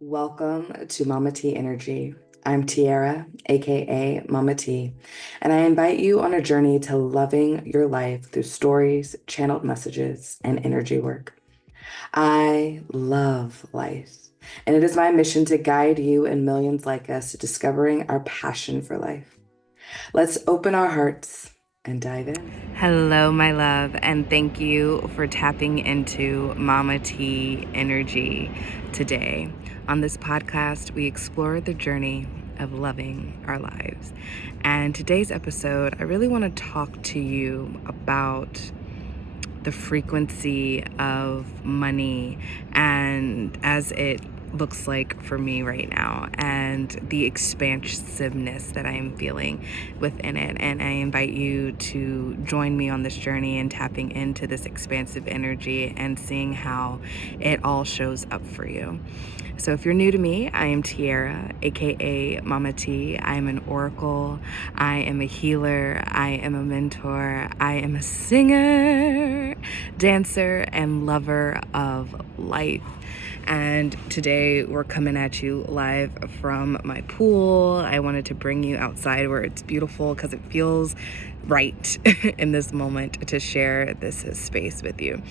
Welcome to Mama T Energy. I'm Tiara, aka Mama T, and I invite you on a journey to loving your life through stories, channeled messages, and energy work. I love life, and it is my mission to guide you and millions like us to discovering our passion for life. Let's open our hearts and dive in. Hello, my love, and thank you for tapping into Mama T Energy today. On this podcast, we explore the journey of loving our lives. And today's episode, I really want to talk to you about the frequency of money and as it looks like for me right now and the expansiveness that I am feeling within it. And I invite you to join me on this journey and tapping into this expansive energy and seeing how it all shows up for you. So if you're new to me, I am Tiara, aka Mama T. I am an oracle. I am a healer. I am a mentor. I am a singer, dancer, and lover of life. And today we're coming at you live from my pool. I wanted to bring you outside where it's beautiful because it feels right in this moment to share this space with you.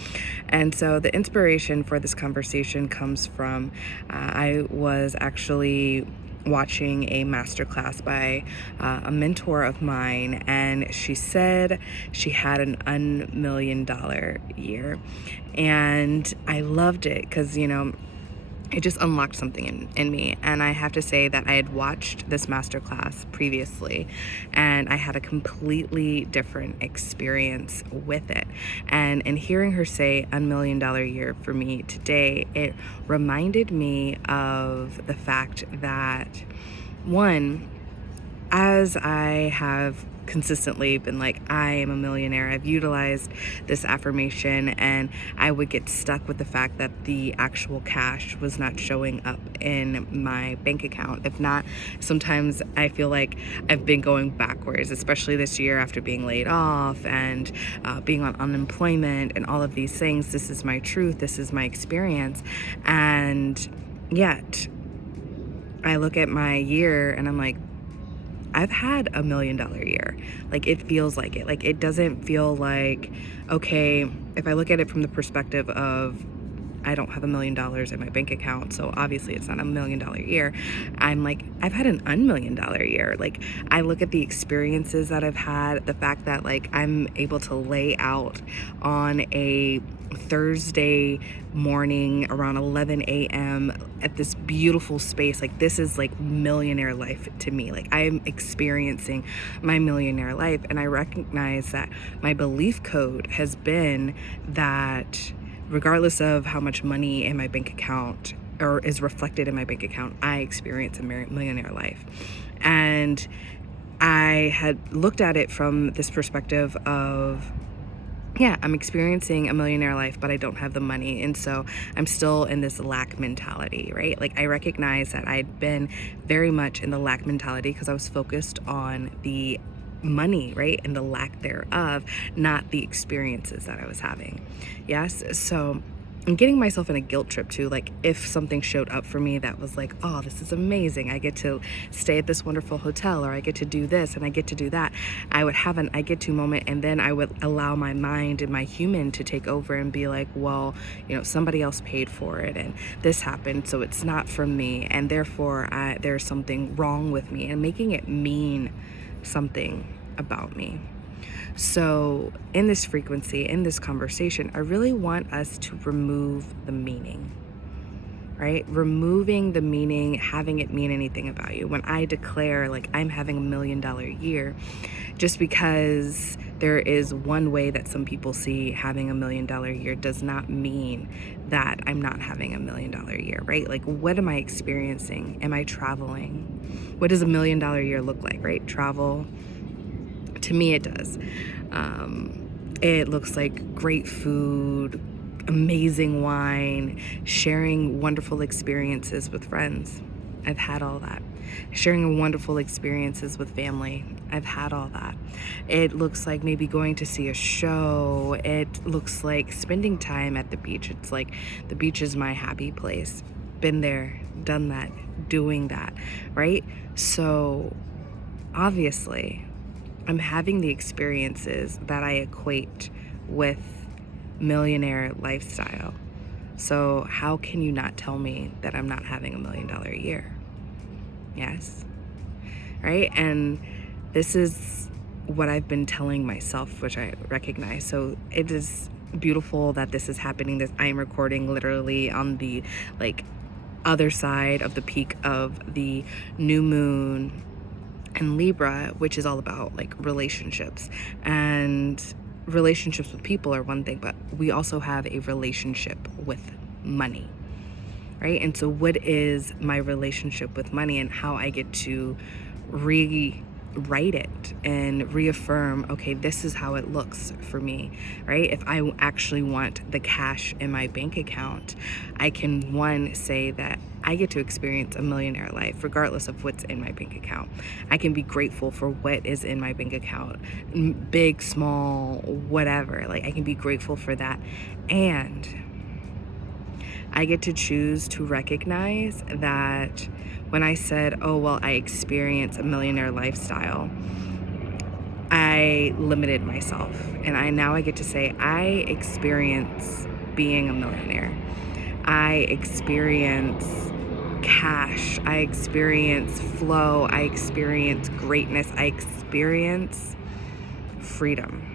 And so the inspiration for this conversation comes from I was actually watching a masterclass by a mentor of mine, and she said she had an $1 million year. And I loved it because, it just unlocked something in me. And I have to say that I had watched this masterclass previously and I had a completely different experience with it. And in hearing her say $1 million year for me today, it reminded me of the fact that, one, as I have consistently been like, I am a millionaire, I've utilized this affirmation, and I would get stuck with the fact that the actual cash was not showing up in my bank account. If not, sometimes I feel like I've been going backwards, especially this year after being laid off and being on unemployment and all of these things. This is my truth, this is my experience. And yet I look at my year and I'm like, I've had $1 million year. Like, it feels like it. Like, it doesn't feel like, okay, if I look at it from the perspective of I don't have $1 million in my bank account, so obviously it's not $1 million year. I'm like, I've had an $1 million year. Like, I look at the experiences that I've had, the fact that like I'm able to lay out on a Thursday morning around 11 a.m. at this beautiful space. Like, this is like millionaire life to me. Like, I'm experiencing my millionaire life, and I recognize that my belief code has been that regardless of how much money in my bank account or is reflected in my bank account, I experience a millionaire life. And I had looked at it from this perspective of, yeah, I'm experiencing a millionaire life, but I don't have the money. And so I'm still in this lack mentality, right? Like, I recognize that I'd been very much in the lack mentality because I was focused on the money, right? And the lack thereof, not the experiences that I was having. Yes. So I'm getting myself in a guilt trip too. Like, if something showed up for me that was like, oh, this is amazing, I get to stay at this wonderful hotel, or I get to do this and I get to do that, I would have an I get to moment, and then I would allow my mind and my human to take over and be like, well, somebody else paid for it and this happened, so it's not from me, and therefore there's something wrong with me, and making it mean something about me. So in this frequency, in this conversation, I really want us to remove the meaning, right? Removing the meaning, having it mean anything about you. When I declare like I'm having $1 million year, just because there is one way that some people see having $1 million year does not mean that I'm not having $1 million year, right? Like, what am I experiencing? Am I traveling? What does $1 million year look like, right? Travel. To me, it does. It looks like great food, amazing wine, sharing wonderful experiences with friends. I've had all that. Sharing wonderful experiences with family. I've had all that. It looks like maybe going to see a show. It looks like spending time at the beach. It's like the beach is my happy place. been there, done that, doing that, right? So obviously, I'm having the experiences that I equate with millionaire lifestyle. So how can you not tell me that I'm not having $1 million a year? Yes. Right? And this is what I've been telling myself, which I recognize. So it is beautiful that this is happening. This I am recording literally on the other side of the peak of the new moon in Libra, which is all about relationships. And relationships with people are one thing, but we also have a relationship with money, right? And so what is my relationship with money, and how I get to rewrite it and reaffirm, okay, this is how it looks for me, right? If I actually want the cash in my bank account, I can, one, say that I get to experience a millionaire life regardless of what's in my bank account. I can be grateful for what is in my bank account, big, small, whatever. I can be grateful for that. And I get to choose to recognize that when I said, oh, well, I experience a millionaire lifestyle, I limited myself. And now I get to say, I experience being a millionaire. I experience cash. I experience flow. I experience greatness. I experience freedom.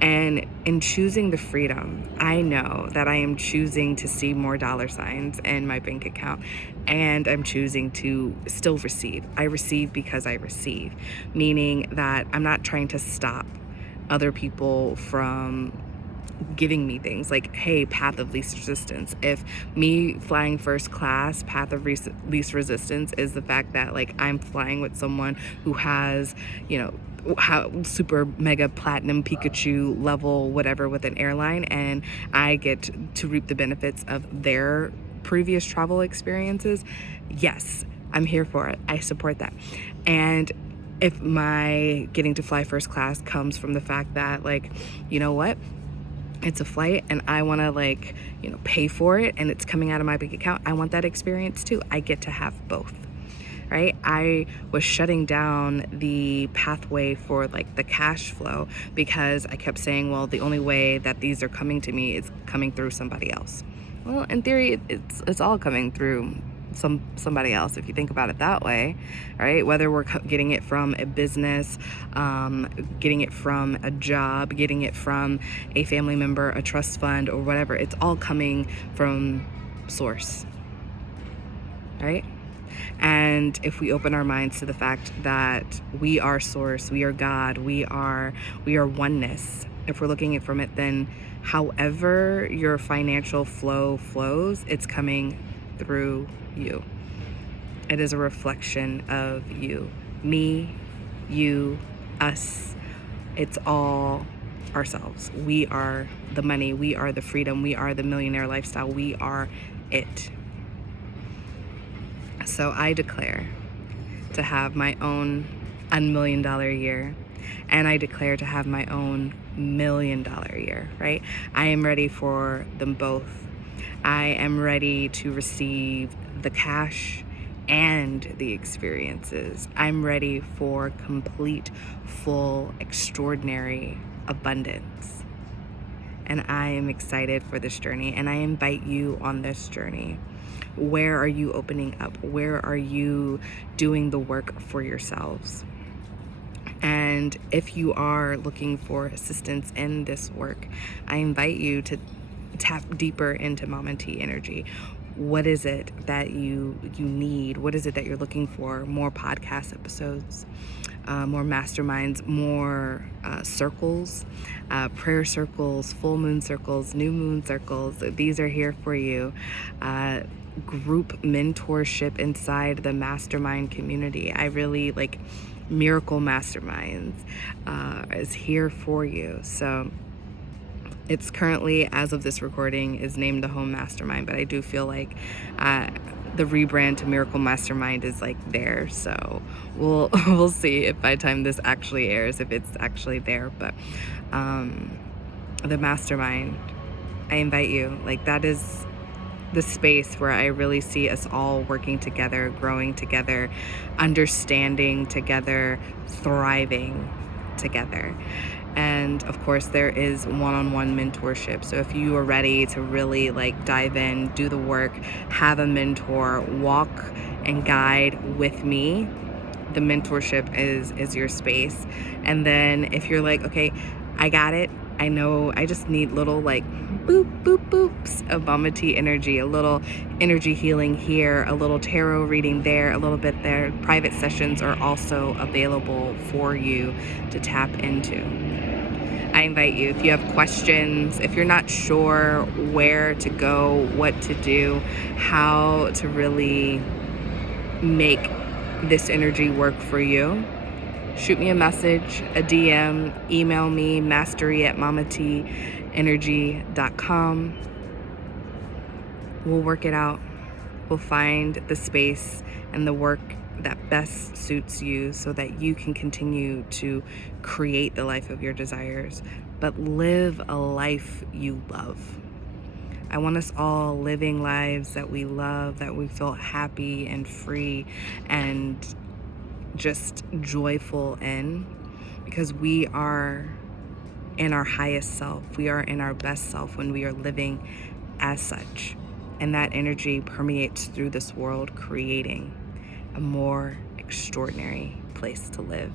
And in choosing the freedom, I know that I am choosing to see more dollar signs in my bank account, and I'm choosing to still receive. I receive because I receive, meaning that I'm not trying to stop other people from giving me things like, hey, path of least resistance. If me flying first class, path of least resistance is the fact that I'm flying with someone who has, super mega platinum Pikachu level whatever with an airline, and I get to reap the benefits of their previous travel experiences, yes, I'm here for it. I support that. And if my getting to fly first class comes from the fact that you know what, it's a flight and I want to pay for it and it's coming out of my bank account, I want that experience too. I get to have both, right? I was shutting down the pathway for the cash flow because I kept saying, well, the only way that these are coming to me is coming through somebody else. Well, in theory, it's all coming through somebody else, if you think about it that way, right? Whether we're getting it from a business, getting it from a job, getting it from a family member, a trust fund, or whatever, it's all coming from source, right? And if we open our minds to the fact that we are source, we are God, we are oneness, if we're looking at from it, then however your financial flow flows, it's coming through you. It is a reflection of you, me, you, us. It's all ourselves. We are the money, we are the freedom, we are the millionaire lifestyle, we are it. So I declare to have my own $1 million year, and I declare to have my own $1 million year, right? I am ready for them both. I am ready to receive the cash and the experiences. I'm ready for complete, full, extraordinary abundance. And I am excited for this journey, and I invite you on this journey. Where are you opening up? Where are you doing the work for yourselves? And if you are looking for assistance in this work, I invite you to tap deeper into Mama T energy. What is it that you need? What is it that you're looking for? More podcast episodes, more masterminds, more circles, prayer circles, full moon circles, new moon circles. These are here for you. Group mentorship inside the mastermind community. I really Miracle Masterminds is here for you. So it's currently, as of this recording, is named the Home Mastermind, but I do feel like the rebrand to Miracle Mastermind is there. So we'll see if by the time this actually airs, if it's actually there. But the mastermind, I invite you. That is the space where I really see us all working together, growing together, understanding together, thriving together. And of course, there is one-on-one mentorship. So if you are ready to really like dive in, do the work, have a mentor, walk and guide with me, the mentorship is your space. And then if you're like, okay, I got it, I know I just need little like boop boop boops of Mama T energy, a little energy healing here, a little tarot reading there, a little bit there. Private sessions are also available for you to tap into. I invite you, if you have questions, if you're not sure where to go, what to do, how to really make this energy work for you, shoot me a message, a DM, email me, mastery@mamateenergy.com. We'll work it out. We'll find the space and the work that best suits you so that you can continue to create the life of your desires, but live a life you love. I want us all living lives that we love, that we feel happy and free and just joyful in, because we are in our highest self. We are in our best self when we are living as such. And that energy permeates through this world, creating a more extraordinary place to live.